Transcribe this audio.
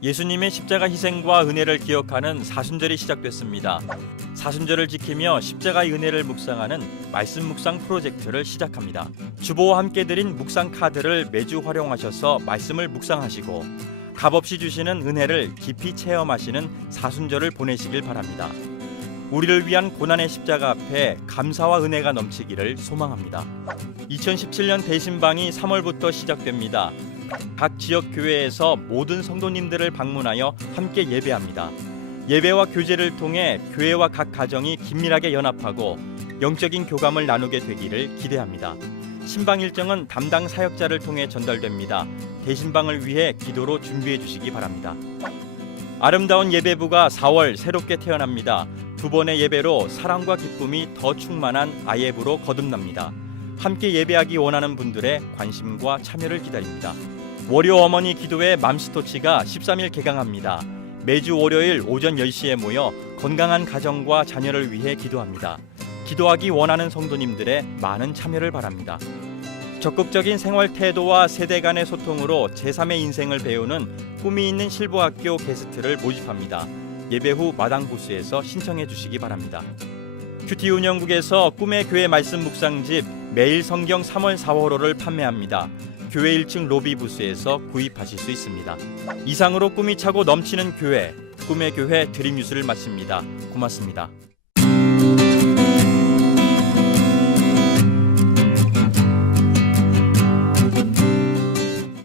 예수님의 십자가 희생과 은혜를 기억하는 사순절이 시작됐습니다. 사순절을 지키며 십자가의 은혜를 묵상하는 말씀 묵상 프로젝트를 시작합니다. 주보와 함께 드린 묵상 카드를 매주 활용하셔서 말씀을 묵상하시고 값없이 주시는 은혜를 깊이 체험하시는 사순절을 보내시길 바랍니다. 우리를 위한 고난의 십자가 앞에 감사와 은혜가 넘치기를 소망합니다. 2017년 대신방이 3월부터 시작됩니다. 각 지역 교회에서 모든 성도님들을 방문하여 함께 예배합니다. 예배와 교제를 통해 교회와 각 가정이 긴밀하게 연합하고 영적인 교감을 나누게 되기를 기대합니다. 신방 일정은 담당 사역자를 통해 전달됩니다. 대신방을 위해 기도로 준비해 주시기 바랍니다. 아름다운 예배부가 4월 새롭게 태어납니다. 두 번의 예배로 사랑과 기쁨이 더 충만한 아예부로 거듭납니다. 함께 예배하기 원하는 분들의 관심과 참여를 기다립니다. 월요 어머니 기도회 맘스토치가 13일 개강합니다. 매주 월요일 오전 10시에 모여 건강한 가정과 자녀를 위해 기도합니다. 기도하기 원하는 성도님들의 많은 참여를 바랍니다. 적극적인 생활 태도와 세대 간의 소통으로 제3의 인생을 배우는 꿈이 있는 실버학교 게스트를 모집합니다. 예배 후 마당 부스에서 신청해 주시기 바랍니다. 큐티 운영국에서 꿈의 교회 말씀 묵상집 매일 성경 3월 4월호를 판매합니다. 교회 1층 로비 부스에서 구입하실 수 있습니다. 이상으로 꿈이 차고 넘치는 교회 꿈의 교회 드림뉴스를 마칩니다. 고맙습니다.